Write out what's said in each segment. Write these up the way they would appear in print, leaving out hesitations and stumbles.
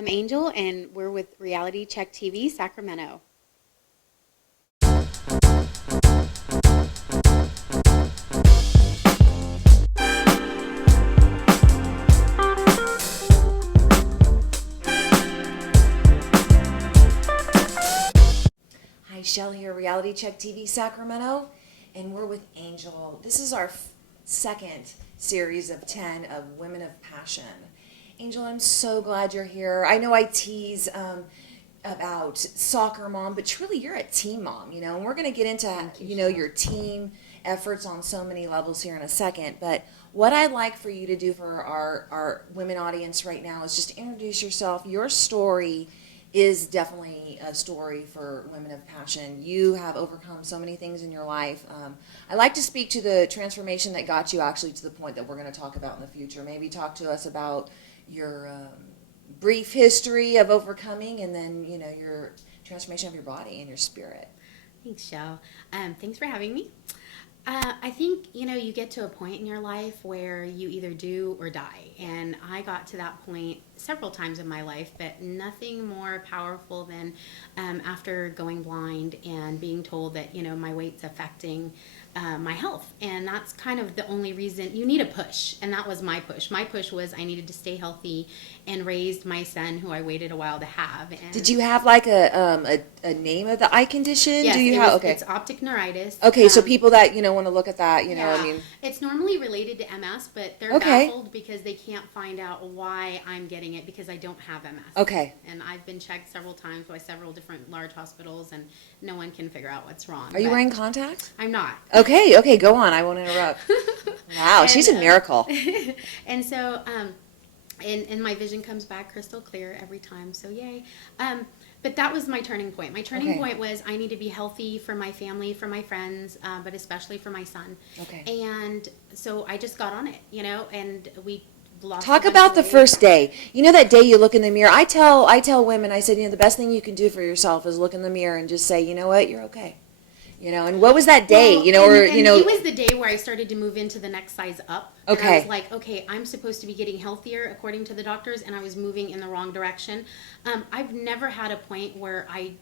I'm Angel, and we're with Reality Check TV Sacramento. Hi, Shell here, Reality Check TV Sacramento, and we're with Angel. This is our second series of 10 of Women of Passion. Angel, I'm so glad you're here. I know I tease about soccer mom, but truly you're a team mom, and we're going to get into, your team efforts on so many levels here in a second. But what I'd like for you to do for our women audience right now is just introduce yourself. Your story is definitely a story for women of passion. You have overcome so many things in your life. I like to speak to the transformation that got you actually to the point that we're going to talk about in the future. Maybe talk to us about your brief history of overcoming, and then your transformation of your body and your spirit. Thanks, Shell. Thanks for having me. I think, you get to a point in your life where you either do or die. And I got to that point several times in my life, but nothing more powerful than after going blind and being told that, my weight's affecting my health. And that's kind of the only reason you need a push. And that was my push. My push was I needed to stay healthy and raised my son, who I waited a while to have. And did you have like a name of the eye condition? Yes, Do you have? Okay. It's optic neuritis. Okay, so people that want to look at that, yeah, it's normally related to MS, but they're Okay. baffled because they can't find out why I'm getting it because I don't have MS. Okay. And I've been checked several times by several different large hospitals, and no one can figure out what's wrong. Are you But wearing contacts? I'm not. Okay, go on. I won't interrupt. Wow, And, she's a miracle. And so, and my vision comes back crystal clear every time, so yay. But that was my turning point. My turning Okay. point was I need to be healthy for my family, for my friends, but especially for my son. Okay. And so I just got on it, and we lost. Talk a bunch about of the weight. first day. That day you look in the mirror. I tell women, I said, the best thing you can do for yourself is look in the mirror and just say, you know what, you're okay. And what was that day? Well, it was the day where I started to move into the next size up. And I Okay. was like, okay, I'm supposed to be getting healthier according to the doctors, and I was moving in the wrong direction. I've never had a point where I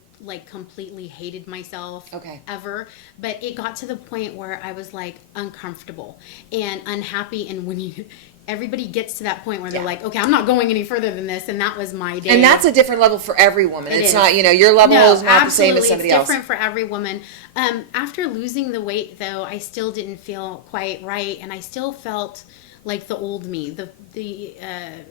completely hated myself Okay. ever, but it got to the point where I was uncomfortable and unhappy. And when everybody gets to that point where they're Yeah. like, okay, I'm not going any further than this, and that was my day. And that's a different level for every woman. It It's is. not, your level No, is not the same as absolutely. somebody It's else. different for every woman. After losing the weight, though, I still didn't feel quite right, and I still felt like the old me, the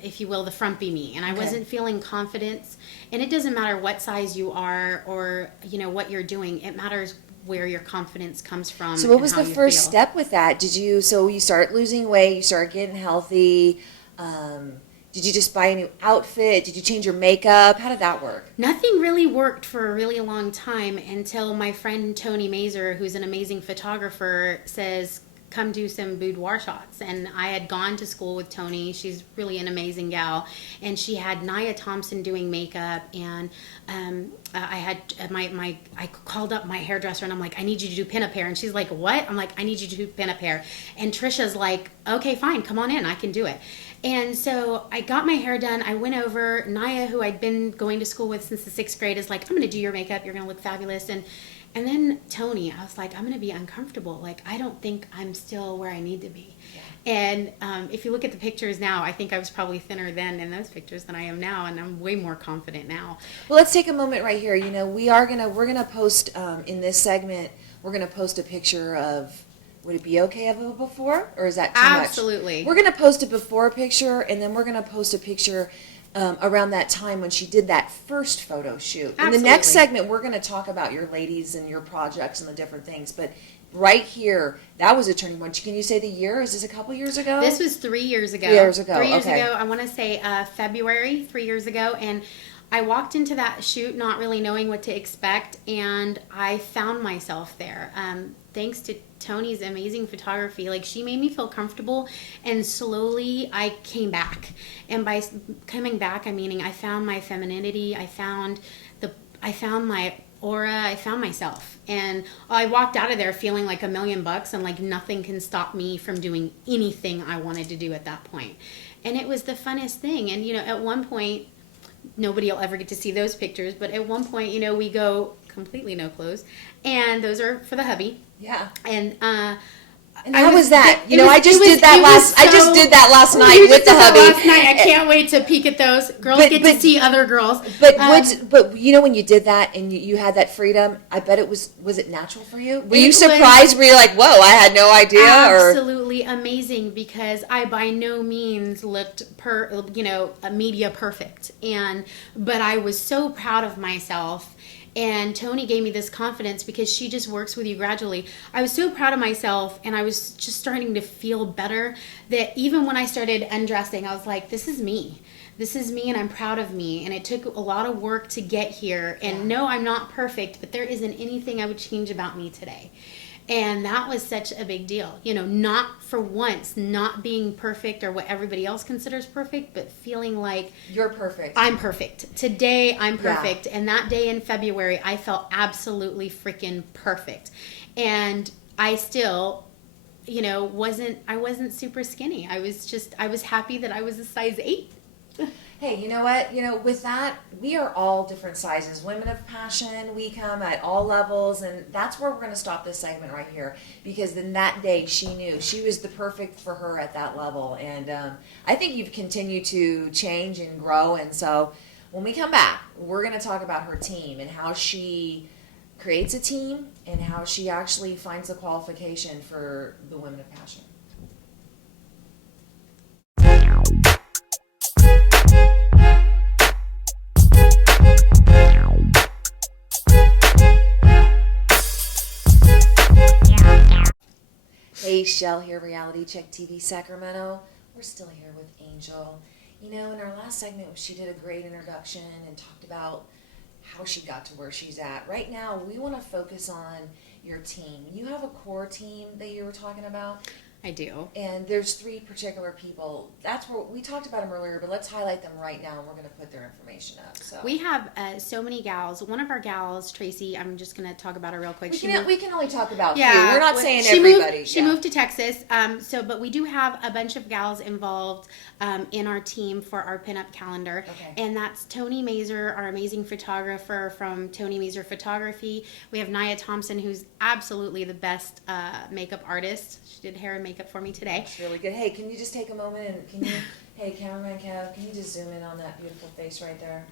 if you will, the frumpy me, and I Okay. wasn't feeling confidence. And it doesn't matter what size you are or what you're doing. It matters where your confidence comes from. So what and was how the you first feel. step with that? So you start losing weight, you start getting healthy. Did you just buy a new outfit? Did you change your makeup? How did that work? Nothing really worked for a really long time until my friend Tony Mazer, who's an amazing photographer, says, come do some boudoir shots. And I had gone to school with Tony. She's really an amazing gal. And she had Nia Thompson doing makeup. And I had I called up my hairdresser and I'm like, I need you to do pinup hair. And she's like, what? I'm like, I need you to do pinup hair. And Trisha's like, okay, fine, come on in. I can do it. And so I got my hair done. I went over. Naya, who I'd been going to school with since the 6th grade, is like, I'm going to do your makeup. You're going to look fabulous. And then Tony, I was like, I'm going to be uncomfortable. I don't think I'm still where I need to be. Yeah. And if you look at the pictures now, I think I was probably thinner then in those pictures than I am now, and I'm way more confident now. Well, let's take a moment right here. We're gonna post in this segment. We're gonna post a picture of. Would it be okay of a before, or is that too much? Absolutely. We're gonna post a before picture, and then we're gonna post a picture around that time when she did that first photo shoot. In the next Absolutely. segment, we're gonna talk about your ladies and your projects and the different things. But right here, that was a turning point. Can you say the year? Is this a couple years ago? This was 3 years ago. 3 years ago, 3 years okay. ago. I want to say February, 3 years ago. And I walked into that shoot not really knowing what to expect, and I found myself there. Thanks to Tony's amazing photography. She made me feel comfortable, and slowly I came back. And by coming back, I'm meaning I found my femininity. I found my aura. I found myself, and I walked out of there feeling like $1,000,000 and nothing can stop me from doing anything I wanted to do at that point. And it was the funnest thing. And at one point, nobody will ever get to see those pictures. But at one point, you know, we go completely no clothes, and those are for the hubby. Yeah. And how was that? I just did that last night with the hubby. Last night, I can't wait to peek at those. Girls get to see other girls. But you know, when you did that and you had that freedom, I bet it was it natural for you? Were you surprised? Were you like, whoa, I had no idea? Absolutely amazing, because I by no means looked media perfect, but I was so proud of myself. And Tony gave me this confidence because she just works with you gradually. I was so proud of myself, and I was just starting to feel better, that even when I started undressing, I was like, this is me. This is me, and I'm proud of me. And it took a lot of work to get here. And no, I'm not perfect, but there isn't anything I would change about me today. And that was such a big deal. You know, not for once, not being perfect or what everybody else considers perfect, but feeling like you're perfect. I'm perfect. Today, I'm perfect. Yeah. And that day in February, I felt absolutely freaking perfect. And I still, you know, wasn't super skinny. I was happy that I was a size 8. Hey, you know what? You know, with that, we are all different sizes. Women of passion, we come at all levels, and that's where we're going to stop this segment right here, because then that day she knew she was the perfect for her at that level. And I think you've continued to change and grow, and so when we come back, we're going to talk about her team and how she creates a team and how she actually finds the qualification for the Women of Passion. Hey, Shell here, Reality Check TV Sacramento. We're still here with Angel. You know, in our last segment, she did a great introduction and talked about how she got to where she's at. Right now, we want to focus on your team. You have a core team that you were talking about. I do. And there's 3 particular people. That's where we talked about them earlier, but let's highlight them right now, and we're going to put their information up. So we have so many gals. One of our gals, Tracy, I'm just going to talk about her real quick. We can only talk about a few. We're not saying she everybody. She moved to Texas. But we do have a bunch of gals involved in our team for our pinup calendar. Okay. And that's Tony Mazer, our amazing photographer from Tony Mazer Photography. We have Nia Thompson, who's absolutely the best makeup artist. She did hair and makeup for me today. That's really good. Hey, can you just take a moment and can you, hey, cameraman Kev, can you just zoom in on that beautiful face right there?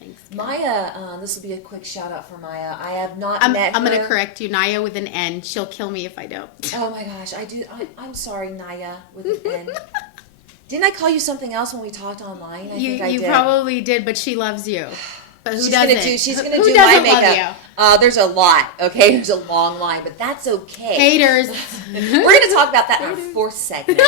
Thanks, Kev. Maya, this will be a quick shout out for Maya. I have not met her. I'm going to correct you, Naya with an N. She'll kill me if I don't. Oh my gosh, I do. I'm sorry, Naya with an N. Didn't I call you something else when we talked online? I think I did. You probably did, but she loves you. But she's gonna do my makeup. There's a lot, okay? There's a long line, but that's okay. Haters. We're gonna talk about that in our 4th segment.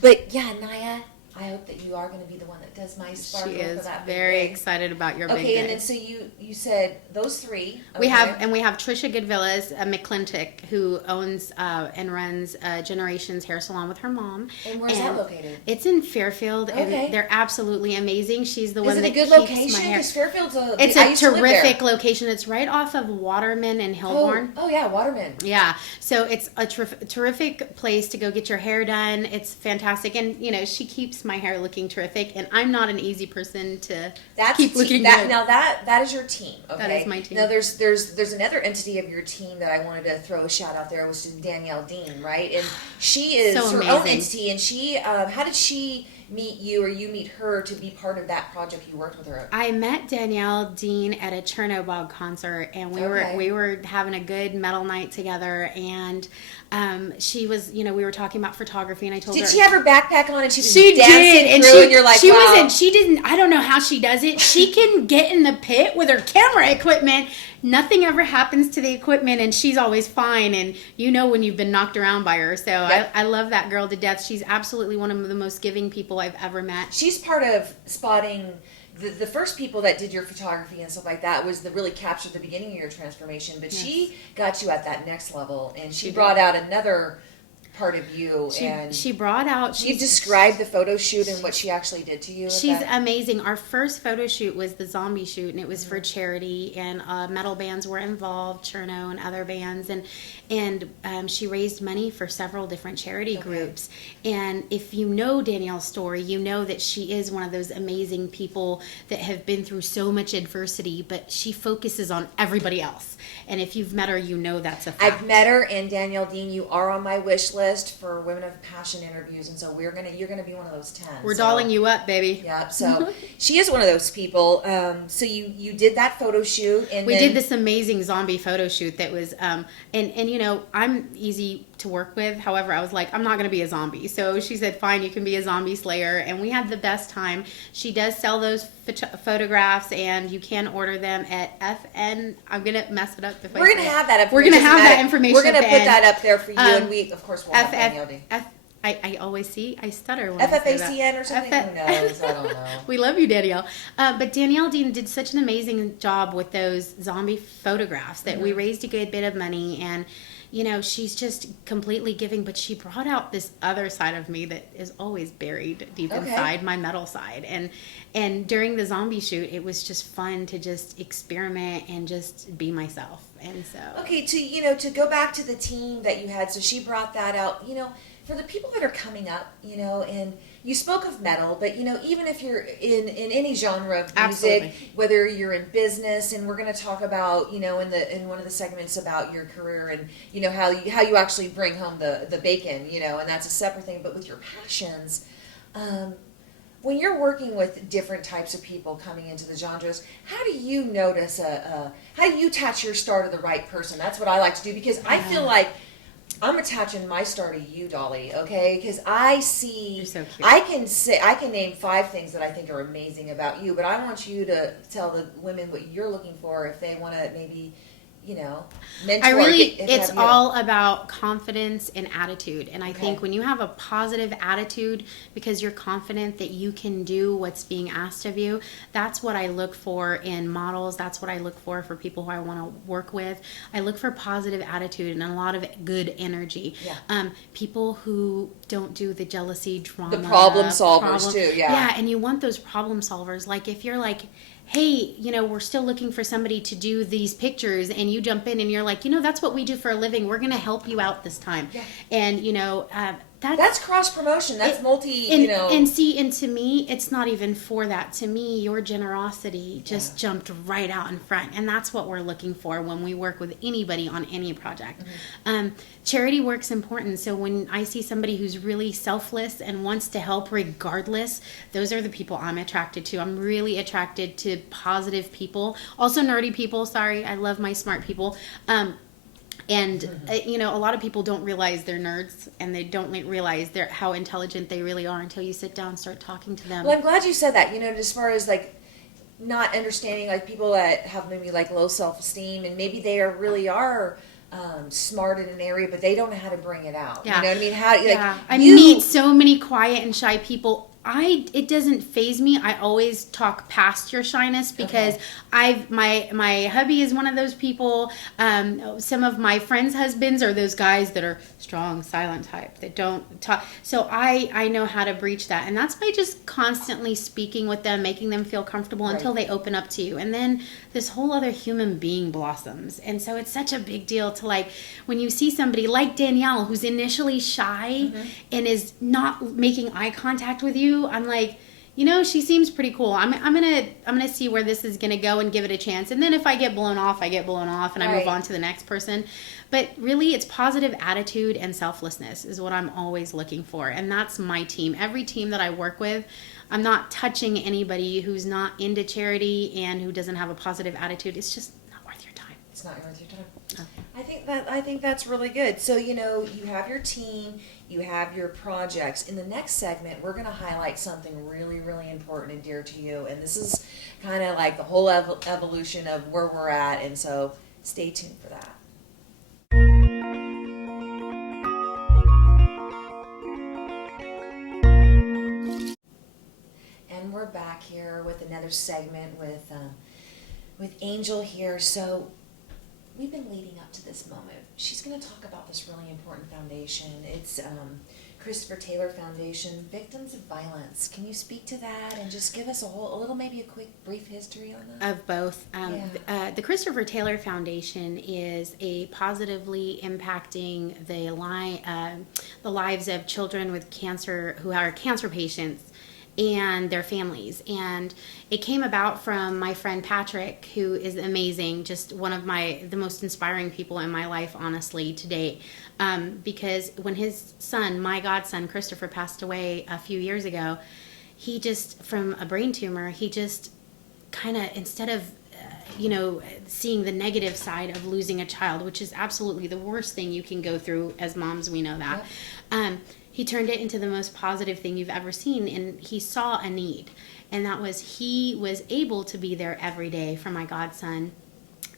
But yeah, Naya, I hope that you are going to be the one that does my sparkle for that big day. She is very excited about your big day. Okay, and then so you said those 3. Okay. We have Trisha Goodvillas McClintock, who owns and runs Generations Hair Salon with her mom. And where's that located? It's in Fairfield. Okay. And they're absolutely amazing. She's the one that keeps my hair. Is it a good location? Because Fairfield's a terrific location. It's right off of Waterman and Hillborn. Oh yeah, Waterman. Yeah. So it's a terrific place to go get your hair done. It's fantastic. And, you know, she keeps my hair looking terrific. And I'm not an easy person to keep looking good. Now that is your team. Okay. That is my team. Now there's another entity of your team that I wanted to throw a shout out there, which is Danielle Dean, right? And she is her own entity. And she, how did she meet you or you meet her to be part of that project you worked with her? I met Danielle Dean at a Chernobog concert, and we were having a good metal night together, and she was, you know, we were talking about photography, and I told her. Did she have her backpack on and she was dancing did, through, and you're like, wow. She didn't, I don't know how she does it. She can get in the pit with her camera equipment. Nothing ever happens to the equipment, and she's always fine, and you know when you've been knocked around by her. So yep. I love that girl to death. She's absolutely one of the most giving people I've ever met. She's part of spotting the first people that did your photography and stuff like that was the really captured the beginning of your transformation, but yes. She got you at that next level, and she brought out another part of you. She brought out. You described the photo shoot and what she actually did to you. She's amazing. Our first photo shoot was the zombie shoot, and it was for charity, and metal bands were involved, Cherno and other bands, and she raised money for several different charity groups. And if you know Danielle's story, you know that she is one of those amazing people that have been through so much adversity, but she focuses on everybody else. And if you've met her, you know that's a fact. I've met her, and Danielle Dean, you are on my wish list for Women of Passion interviews, and so you're gonna be one of those 10. We're dolling you up, baby. Yeah, so she is one of those people. So you did that photo shoot, and we did this amazing zombie photo shoot that was and you know, I'm easy to work with. However, I was like, I'm not going to be a zombie. So she said, fine, you can be a zombie slayer. And we had the best time. She does sell those photographs, and you can order them at FN. I'm going to mess it up if we're going to have that. We're going to have that information. We're going to put that up there for you, and we, of course, will have Danielle. I always I stutter when FFACN or something? Who knows? I don't know. We love you, Danielle. But Danielle Dean did such an amazing job with those zombie photographs that we raised a good bit of money, and you know, she's just completely giving, but she brought out this other side of me that is always buried deep inside, my metal side. And during the zombie shoot, it was just fun to just experiment and just be myself. And so to go back to the team that you had, so she brought that out, you know, for the people that are coming up, you know, and you spoke of metal, but, you know, even if you're in any genre of music, whether you're in business, and we're going to talk about, you know, in one of the segments about your career and, you know, how you actually bring home the bacon, you know, and that's a separate thing. But with your passions, when you're working with different types of people coming into the genres, how do you notice how do you attach your star to the right person? That's what I like to do, because I feel like I'm attaching my star to you, Dolly, okay? Because I see, you're so cute. I can name 5 things that I think are amazing about you, but I want you to tell the women what you're looking for if they want to maybe, you know, mentor. It's all about confidence and attitude. And I think when you have a positive attitude because you're confident that you can do what's being asked of you, that's what I look for in models. That's what I look for people who I want to work with. I look for positive attitude and a lot of good energy. Yeah. People who don't do the jealousy, drama. The problem solvers too, yeah. Yeah, and you want those problem solvers. Like if you're like, hey, you know, we're still looking for somebody to do these pictures, and you jump in and you're like, you know, that's what we do for a living. We're going to help you out this time. Yeah. And, you know, that's cross promotion. That's and to me, it's not even for that. To me, your generosity just jumped right out in front, and that's what we're looking for when we work with anybody on any project. Charity work's important. So when I see somebody who's really selfless and wants to help regardless, those are the people I'm attracted to. I'm really attracted to positive people, also nerdy people. Sorry, I love my smart people. And, you know, a lot of people don't realize they're nerds, and they don't realize how intelligent they really are until you sit down and start talking to them. Well, I'm glad you said that, you know, as far as, like, not understanding, like, people that have maybe, like, low self-esteem, and maybe they really are smart in an area, but they don't know how to bring it out. Yeah. You know what I mean? I meet so many quiet and shy people. It doesn't faze me. I always talk past your shyness because my hubby is one of those people. Some of my friends' husbands are those guys that are strong, silent type that don't talk. So I know how to breach that, and that's by just constantly speaking with them, making them feel comfortable until they open up to you, and then this whole other human being blossoms. And so it's such a big deal to, like, when you see somebody like Danielle who's initially shy and is not making eye contact with you. I'm like, you know, she seems pretty cool. I'm gonna see where this is gonna go and give it a chance. And then if I get blown off, I get blown off, and I move on to the next person. But really, it's positive attitude and selflessness is what I'm always looking for, and that's my team. Every team that I work with, I'm not touching anybody who's not into charity and who doesn't have a positive attitude. It's just not worth your time. It's not worth your time. I think that's really good. So, you know, you have your team, you have your projects. In the next segment, we're going to highlight something really, really important and dear to you. And this is kind of like the whole evolution of where we're at. And so stay tuned for that. And we're back here with another segment with Angel here. So we've been leading up to this moment. She's going to talk about this really important foundation. It's Christopher Taylor Foundation, Victims of Violence. Can you speak to that and just give us a little, maybe a quick, brief history on that? Of both. The Christopher Taylor Foundation is a positively impacting the lives of children with cancer who are cancer patients and their families. And it came about from my friend Patrick, who is amazing, just one of the most inspiring people in my life, honestly, to date. Because when his son, my godson, Christopher, passed away a few years ago, he just, from a brain tumor, he just kind of, instead of seeing the negative side of losing a child, which is absolutely the worst thing you can go through as moms, we know that. Yep. He turned it into the most positive thing you've ever seen, and he saw a need. And that was, he was able to be there every day for my godson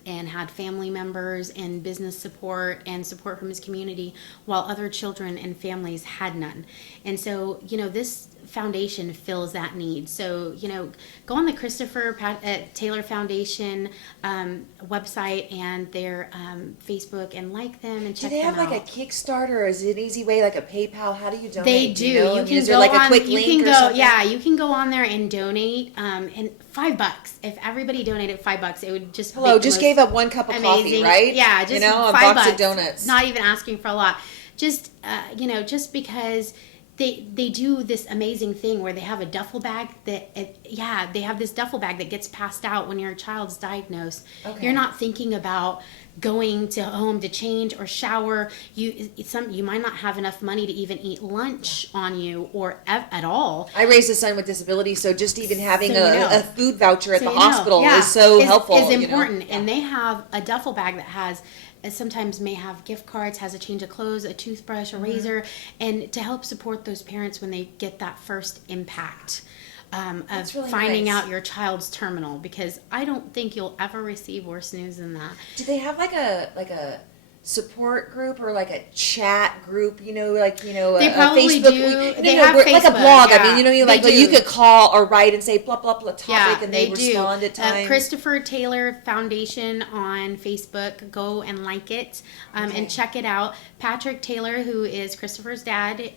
and had family members and business support and support from his community, while other children and families had none. And so, this foundation fills that need. So, go on the Christopher Taylor Foundation website and their Facebook and like them and check them out. Do they have like a Kickstarter, or is it an easy way, like a PayPal? How do you donate? They do. You can is go there like on, a quick you link can or go, something? Yeah, you can go on there and donate. And $5. If everybody donated $5, it would just gave up 1 cup of coffee, right? Yeah, just a $5. box of donuts. Not even asking for a lot. Just just because they do this amazing thing where they have a duffel bag they have this duffel bag that gets passed out when your child's diagnosed. Okay. You're not thinking about going to home to change or shower. You might not have enough money to even eat lunch on you or at all. I raised a son with disabilities, so just even having a food voucher at the hospital is helpful. Is important. And they have a duffel bag that has, sometimes may have gift cards, has a change of clothes, a toothbrush, a razor, and to help support those parents when they get that first impact of really finding out your child's terminal, because I don't think you'll ever receive worse news than that. Do they have like a support group or like a chat group, they probably Facebook, do. They have Facebook, like a blog. Yeah, I mean, you could call or write and say blah blah blah topic, and they respond at times. Christopher Taylor Foundation on Facebook. Go and like it and check it out. Patrick Taylor, who is Christopher's dad,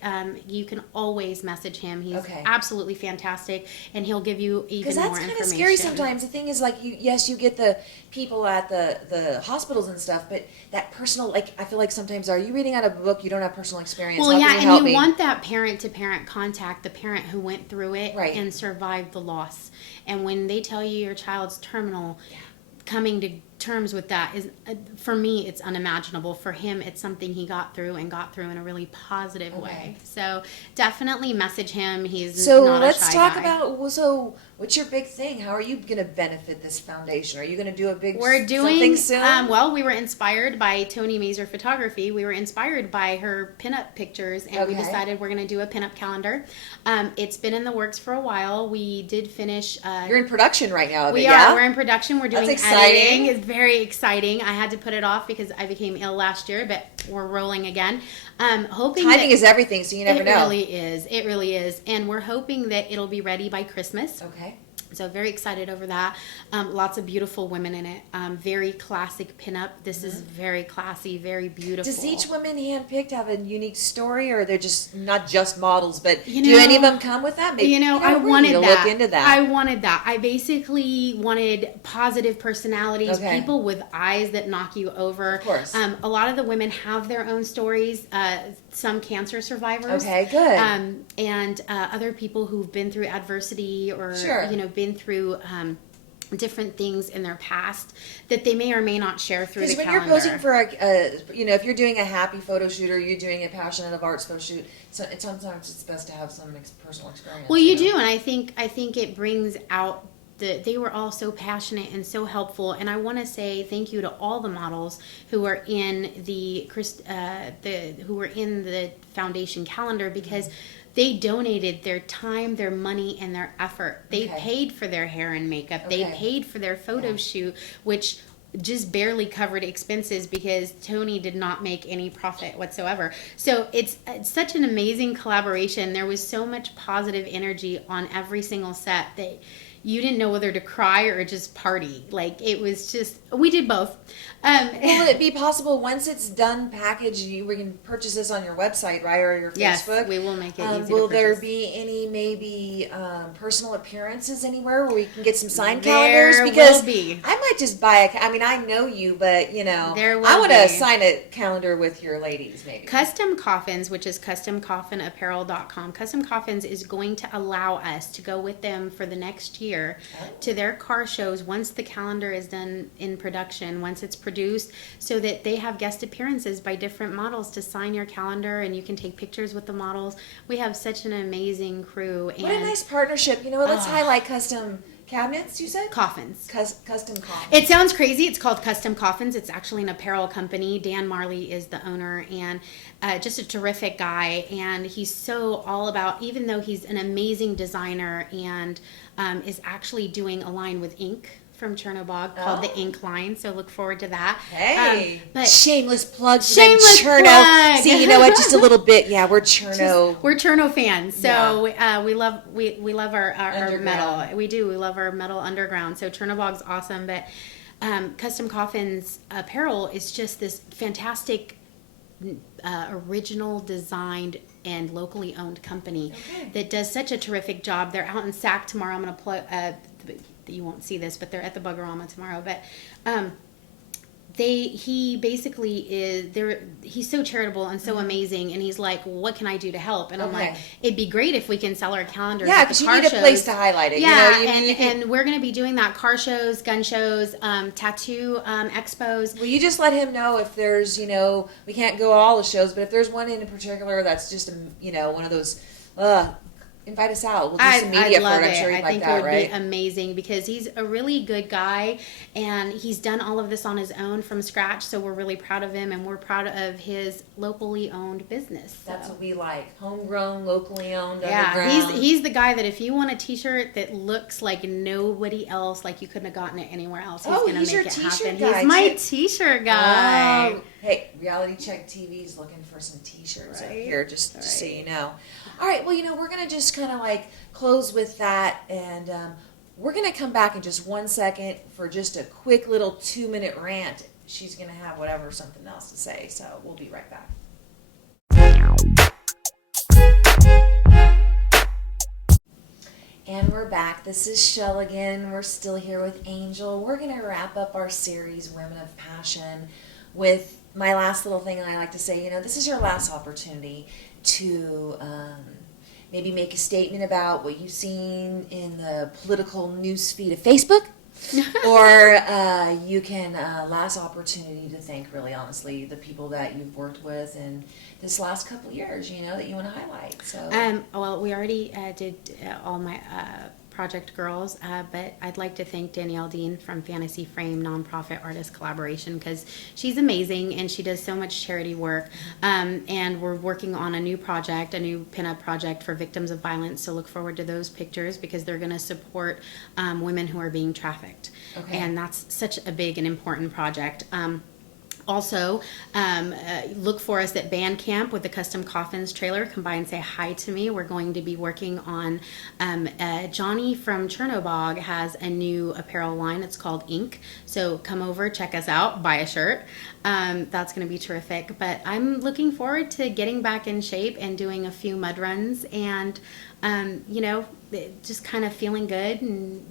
you can always message him. He's absolutely fantastic, and he'll give you even more information. Because that's kind of scary sometimes. The thing is, like, you get the people at the hospitals and stuff, but that personal, like, I feel like sometimes, are you reading out of a book, you don't have personal experience? Well, and you want that parent-to-parent contact, the parent who went through it and survived the loss. And when they tell you your child's terminal, coming to terms with that is, for me, it's unimaginable. For him, it's something he got through in a really positive way. So definitely message him. He's not a shy guy. So let's talk about, what's your big thing? How are you going to benefit this foundation? Are you going to do a big something soon? We were inspired by Tony Mazer Photography. We were inspired by her pinup pictures, and we decided we're going to do a pinup calendar. It's been in the works for a while. We did finish. You're in production right now. We're in production. We're doing editing. It's very exciting. I had to put it off because I became ill last year, but we're rolling again. Hoping timing is everything, so you never know. It really is. And we're hoping that it'll be ready by Christmas. Okay. So very excited over that. Lots of beautiful women in it. Very classic pinup. This is very classy, very beautiful. Does each woman handpicked have a unique story, or they're just not just models, but do any of them come with that? Maybe, I wanted that. Look into that. I wanted that. I basically wanted positive personalities, people with eyes that knock you over. Of course. A lot of the women have their own stories. Some cancer survivors. Okay, good. And other people who've been through adversity or been through different things in their past that they may or may not share through the calendar. Because when you're posing for if you're doing a happy photo shoot or you're doing a passionate of arts photo shoot, so sometimes it's best to have some personal experience. Well, you do, and I think it brings out they were all so passionate and so helpful, and I want to say thank you to all the models who are in the foundation calendar, because they donated their time, their money, and their effort. They paid for their hair and makeup. They paid for their photo shoot, which just barely covered expenses because Tony did not make any profit whatsoever. So it's such an amazing collaboration. There was so much positive energy on every single set that you didn't know whether to cry or just party. Like, it was just, we did both. Will it be possible once it's done packaged, we can purchase this on your website, right, or your Yes, Facebook? we will make it easy Will to there purchase. be any maybe personal appearances anywhere where we can get some signed There calendars? Because will be. I might just buy I mean, I know you, but There will I want to be. sign a calendar with your ladies, maybe. Custom Coffins, which is customcoffinapparel.com. Custom Coffins is going to allow us to go with them for the next year to their car shows once the calendar is done in production, once it's produced, so that they have guest appearances by different models to sign your calendar, and you can take pictures with the models. We have such an amazing crew. And What a nice partnership. You know what? Let's highlight custom cabinets, you said? coffins. Custom coffins. It sounds crazy. It's called Custom Coffins. It's actually an apparel company. Dan Marley is the owner, and just a terrific guy. And he's so all about, even though he's an amazing designer and is actually doing a line with ink from Chernobog called the Ink Line. So look forward to that. Hey, but shameless plug for Shameless them, Cherno. plug. See, you know what? Just a little bit. Yeah, we're Cherno. we're Cherno fans, so Yeah. we love our Underground. metal. We do. We love our metal underground. So Chernobog's awesome, but Custom Coffins apparel is just this fantastic, original designed and locally owned company that does such a terrific job. They're out in Sac tomorrow. I'm going to plug. You won't see this, but they're at the Buggerama tomorrow. But he basically is there. He's so charitable and so amazing, and he's like, "What can I do to help?" And I'm like, "It'd be great if we can sell our calendars." Yeah, at the because you car need a shows." place to highlight it. Yeah, you know, you can- and we're going to be doing that: car shows, gun shows, tattoo expos. Well, you just let him know if there's, we can't go all the shows, but if there's one in particular that's just, one of those, invite us out. We'll do some media I'd love for it. I'm it. sure I you'd like think that, it would right? be amazing because he's a really good guy and he's done all of this on his own from scratch. So we're really proud of him and we're proud of his locally owned business. So. That's what we like. Homegrown, locally owned, Yeah, underground. he's the guy that if you want a T-shirt that looks like nobody else, like you couldn't have gotten it anywhere else, he's gonna he's your make it T-shirt happen. guy, He's my too. T-shirt guy. Oh, hey, Reality Check TV is looking for some T-shirts up Right. here, just so you know. All right, well, we're going to just kind of like close with that, and we're going to come back in just 1 second for just a quick little 2-minute rant. She's going to have something else to say, so we'll be right back. And we're back. This is Shell again. We're still here with Angel. We're going to wrap up our series, Women of Passion, with my last little thing. And I like to say, this is your last opportunity to maybe make a statement about what you've seen in the political news feed of Facebook. Or you can, last opportunity to thank, really honestly, the people that you've worked with in this last couple of years, that you want to highlight. So, well, we already did all my project girls, but I'd like to thank Danielle Dean from Fantasy Frame Nonprofit Artist Collaboration because she's amazing and she does so much charity work. And we're working on a new project, a new pinup project for victims of violence. So look forward to those pictures because they're going to support women who are being trafficked. Okay. And that's such a big and important project. Also, look for us at Bandcamp with the Custom Coffins trailer. Come by and say hi to me. We're going to be working on, Johnny from Chernobog has a new apparel line. It's called Ink. So come over, check us out, buy a shirt. That's going to be terrific. But I'm looking forward to getting back in shape and doing a few mud runs and, just kind of feeling good and,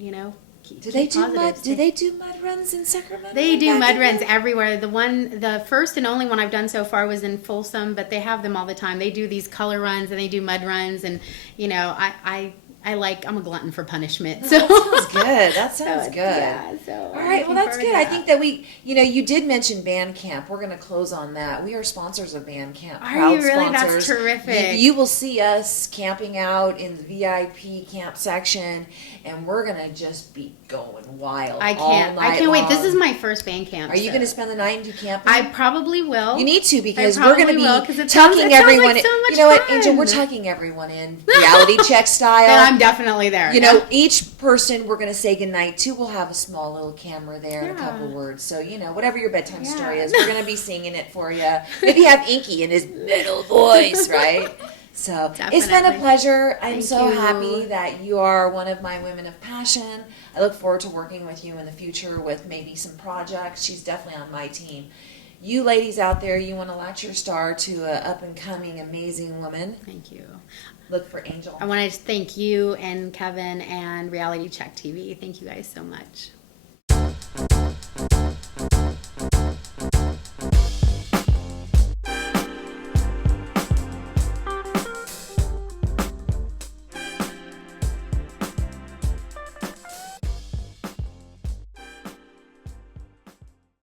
do they do positive. mud runs in Sacramento? They do back mud in runs there? everywhere. The first and only one I've done so far was in Folsom, but they have them all the time. They do these color runs and they do mud runs, and I'm a glutton for punishment. So That sounds good. That sounds good. Yeah. So All right. Well, that's good. I think that you did mention Bandcamp. We're going to close on that. We are sponsors of Bandcamp. Are you really? That's terrific. You will see us camping out in the VIP camp section, and we're going to just be going wild. I can't wait. This is my first band camp. Are you going to spend the night and do camping? I probably will. You need to because I we're going to probably will, be 'cause it tucking sounds everyone like in. so much You know what, fun. Angel? We're tucking everyone in reality check style. Then I'm definitely there. Each person we're going to say goodnight to will have a small little camera there and a Yeah. couple words. So, whatever your bedtime Yeah. story is, we're going to be singing it for you. Maybe have Inky in his middle voice, right? So it's been a Definitely. pleasure. I'm Thank so you. happy that you are one of my women of passion. I look forward to working with you in the future with maybe some projects. She's definitely on my team. You ladies out there, you want to latch your star to an up-and-coming, amazing woman, Thank you. look for Angel. I want to thank you and Kevin and Reality Check TV. Thank you guys so much.